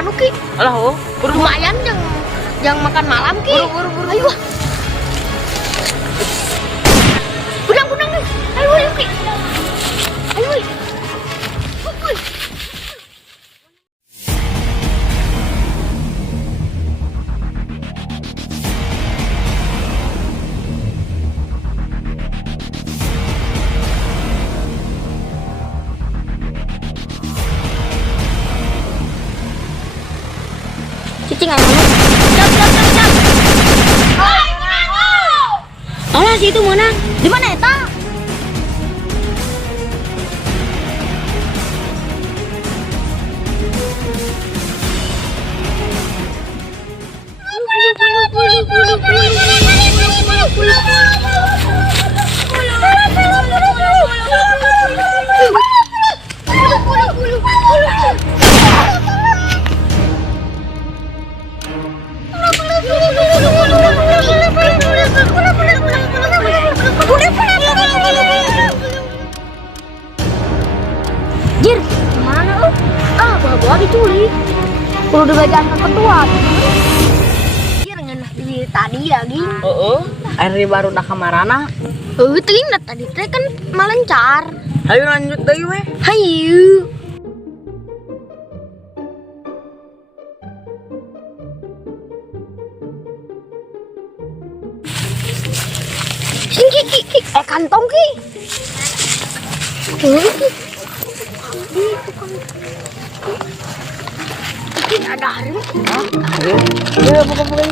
anu ki. Alah, oh. Lumayan yang makan malam ki. Buru. Ayo. Bunang nih. Ayo ki. Ayo. Cicing ayo. Jam. Alah si itu mana? Di mana eta? Jir, kemana lu? Bawa diculik. Perlu dibacakan ketua. Jir, ngenah di tadi lagi. Hari baru dah kamarana. Ingat tadi teh kan malencar. Ayo lanjut deh we. Hayu. Sini ki. Kantong ki. Ini ada hari. Iya, buka. Puluh.